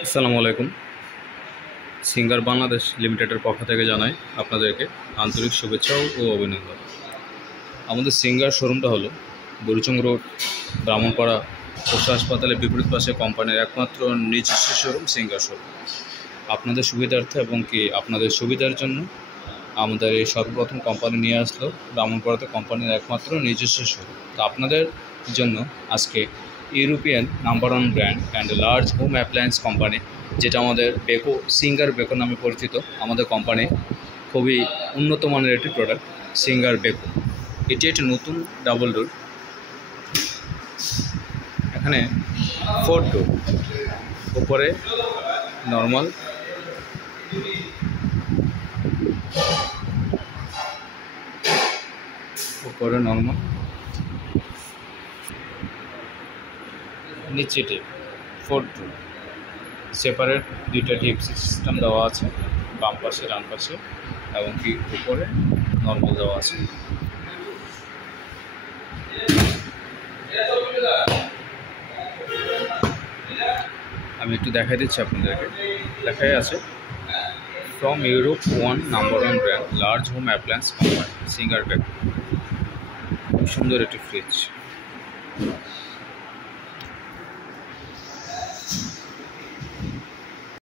আসসালামু আলাইকুম। সিঙ্গার বাংলাদেশ লিমিটেডের পক্ষ থেকে জানাই আপনাদেরকে আন্তরিক শুভেচ্ছা ও অভিনন্দন। আমাদের সিঙ্গার শোরুমটা হলো বুড়িচং রোড, ব্রাহ্মণপাড়া পশু হাসপাতালের বিপরীত পাশে কোম্পানির একমাত্র নিজস্ব শোরুম সিঙ্গার শোরুম। আপনাদের সুবিধার্থে এবং কি আপনাদের সুবিধার জন্য আমাদের এই সর্বপ্রথম কোম্পানি নিয়ে আসলো ব্রাহ্মণপাড়াতে কোম্পানির একমাত্র নিজস্ব শোরুম। তো আপনাদের জন্য আজকে European number one brand and large home appliance company, যেটা আমাদের বেকো সিঙ্গার বেকো নামে পরিচিত, আমাদের কোম্পানি খুবই উন্নত মানের একটি প্রোডাক্ট সিঙ্গার বেকো। এটি একটি নতুন ডাবল ডোর, এখানে 4 ডোর, উপরে নর্মাল, নিচে টিপ, 4 ডোর, সেপারেট দুইটা টিপ সিস্টেম দেওয়া আছে, বাম পাশে ডান পাশে, এবং কি উপরে নর্মাল দেওয়া আছে। আমি একটু দেখাই দিচ্ছি আপনাদেরকে। দেখাই আছে from Europe one number one brand large home appliance company singer Beko. খুব সুন্দর একটি ফ্রিজ।